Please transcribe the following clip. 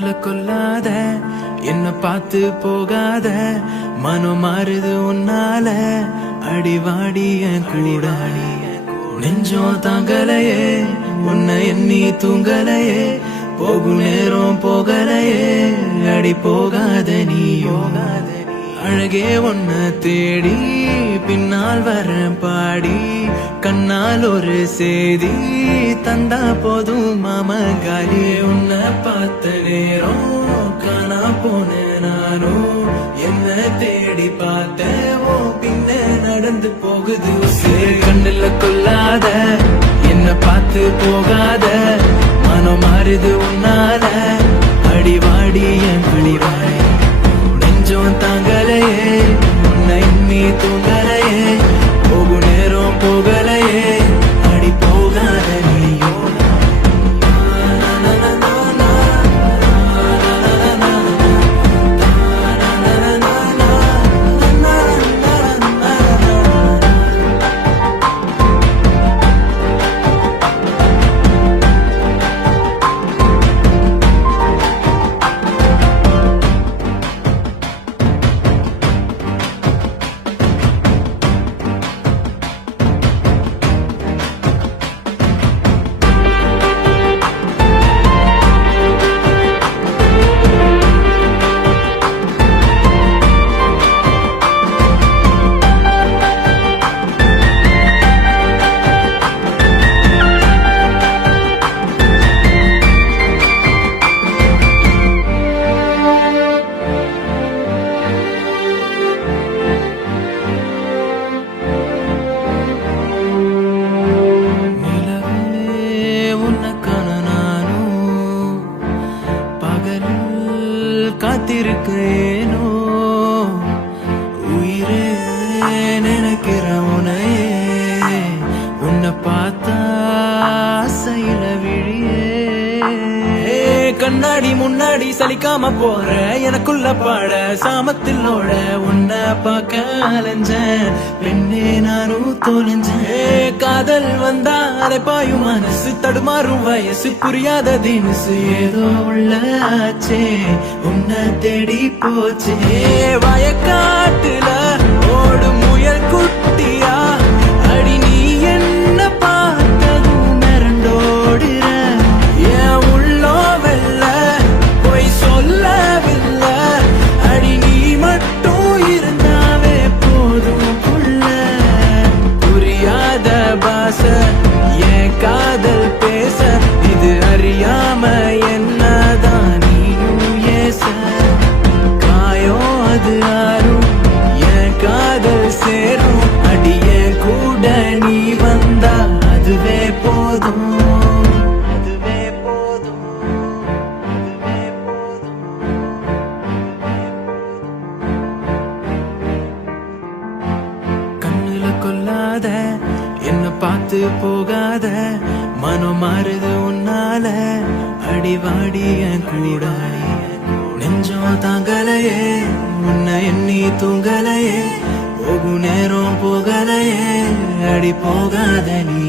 கண்ணுல கொல்லாத என்ன பார்த்து போகாத மனம் மாறுது உன்னால அடிவாடி என் கூட நெஞ்சம் தாங்கலையே உன்னை எண்ணி தூங்கலையே போகும் நேரம் போகலையே அடி போகாத நீயோகாத அழகே ஒன்ன தேடி பின்னால் வர பாடி கண்ணால் ஒரு செய்தி தந்தா போதும் மாமங்காலி உன்னை பார்த்த நேரம் காணா போனேன் நானும் என்ன தேடி பார்த்தேவோ பின்ன நடந்து போகுது கண்ணுல கொல்லாத என்ன பார்த்து போகாத மனம் மாறுது உன்னால அடிவாடி என் அடிவாடி நெஞ்சம் தாங்கலையே உன்னை நீ தூங்கலையே போகும் நேரம் போகலையே அடி போகாத நீயோ காத்திருக்கேனோ உயிரே நினைக்கிற உனையே உன்னை பார்த்தா ஆசையில விழியே கண்ணாடி முன்னாடி சலிக்காம போற எனக்குள்ள பாட சாமத்திலோட உன்னை பார்க்க அலைஞ்சேன் பெண்ணே நானும் தோலைஞ்சேன் காதல் வந்தா அதை பாயும் மனசு தடுமாறும் வயசு புரியாத தினசு ஏதோ உள்ள ஆச்சே உன்னை தேடி போச்சே வயக்காட்டுல ஓடும் முயல் குட்டியா அடி நீ என்ன பார்த்ததும் மிரண்டோடுற என் உள்ளோ வெல்ல போய் சொல்லவில்லை அடி நீ மட்டும் இருந்தாவே போதும் புள்ள புரியாத பாச என் காதல் பேச இது அறியாம என்னதான் நீயும் ஏச காயம் அது ஆறும் என் காதல் சேரும் அடிய கூட நீ வந்தா அதுவே போதும் அதுவே போதும் அதுவே போதும் கண்ணுல கொல்லாத என்ன பார்த்து போகாத மனம் மாறுது உன்னால அடிவாடி என் கூட நெஞ்சம் தாங்கலையே உன்னை எண்ணி தூங்கலையே போகும் நேரம் போகலையே அடி போகாத நீ